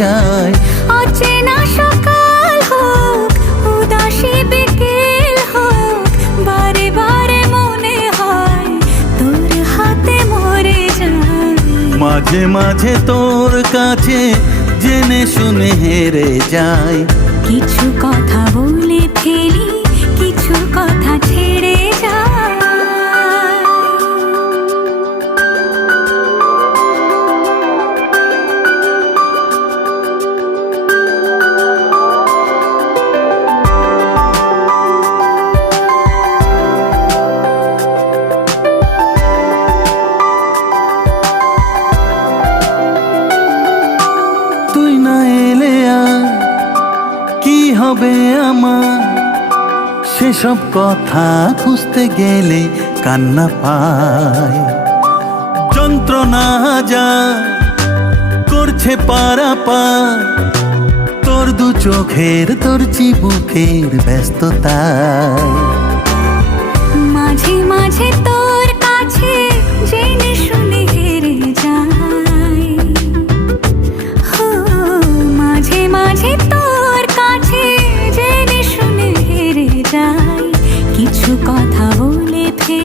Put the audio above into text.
যায়। অচেনা সকাল হোক, উদাসী বিকেল হোক, বারে বারে মনে হয় তোর হাতে মরে যায়। মাঝে মাঝে তোর কাছে জেনে শুনে হেরে যায়। কিছু কথা বলে ফেলি, কিছু কথা ছেড়ে যায়। তুই না এলে আর কি হবে আমার, সেসব কথা খুঁজতে গেলে কান্না পায়। যন্ত্রণা যা করছে পারাপার, তোর দু চোখের তোর চিবুকের ব্যস্ততায়।